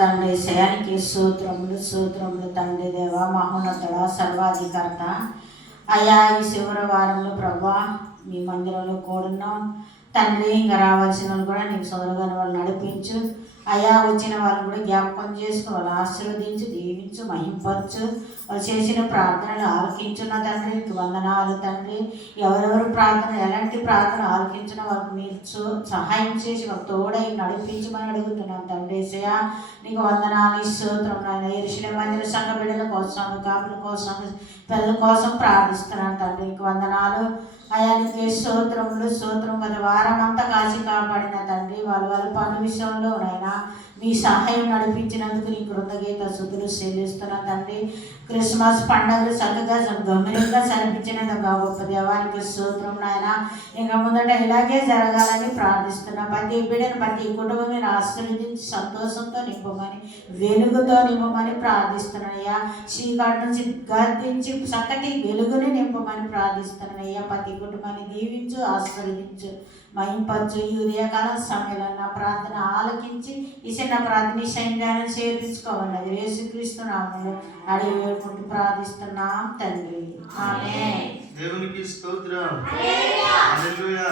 తండ్రి శయానికి సూత్రములు తండ్రి దేవ మహోన్నతుడ సర్వాధికర్త అయా ఈ శివవారంలో ప్రభా మీ మందిరంలో కూడున్నాం తండ్రి. ఇంకా రావాల్సిన వాళ్ళు కూడా నీకు సోదరుగాని వాళ్ళు నడిపించు అయా. వచ్చిన వాళ్ళు కూడా జ్ఞాపకం చేసుకో, వాళ్ళు ఆశీర్వదించు, దీవించు, మహింపరచు. వాళ్ళు చేసిన ప్రార్థనలు ఆలకించున్న తండ్రి నీకు వందనాలు తండ్రి. ఎవరెవరు ప్రార్థన ఎలాంటి ప్రార్థన ఆలకించిన వాళ్ళకి మీరు సహాయం చేసి వాళ్ళకి తోడై నడిపించమని అడుగుతున్నాను తండ్రి. ఏసయ్యా నీకు వందనాలు స్తోత్రం నాయన. యెరూషలేము మందిర సంఘ బిడ్డల కోసం, కాపుల కోసం, పిల్లల కోసం ప్రార్థిస్తున్నాను తండ్రి. నీకు వందనాలు అయా. నీకు స్తోత్రం గత వారం అంతా కాచి కాపాడిన తండ్రి. వాళ్ళ పనుల విషయంలో నాయన మీ సహాయం నడిపించినందుకు నీ కృతజ్ఞత స్తుతులు చెల్లిస్తున్నా తండ్రి. క్రిస్మస్ పండుగలు చక్కగా గంభీరంగా జరిపించినందుకు గొప్ప దేవానికి స్తోత్రం నాయన. ఇంకా ముందట ఇలాగే జరగాలని ప్రార్థిస్తున్నా. ప్రతి బిడ్డను ప్రతి కుటుంబాన్ని ఆశీర్వదించి సంతోషంతో నింపమని, వెలుగుతో నింపమని ప్రార్థిస్తున్నానయ్యా. చీకటి నుంచి గద్దించి చక్కటి వెలుగుని నింపమని ప్రార్థిస్తున్నానయ్యా. ప్రతి కుటుంబాన్ని దీవించు, ఆశీర్వదించు, మహింపరచు. ఈ ఉదయకాల సమయంలో నా ప్రార్థన ఆలకించి ఈ చిన్న ప్రార్థన సైన్యాన్ని చేర్పించుకోవాలి. యేసుక్రీస్తు నామములో అడిగి వేడుకుంటూ ప్రార్థిస్తున్నాం తండ్రి. ఆమేన్. దేవునికి స్తోత్రం. హల్లెలూయా.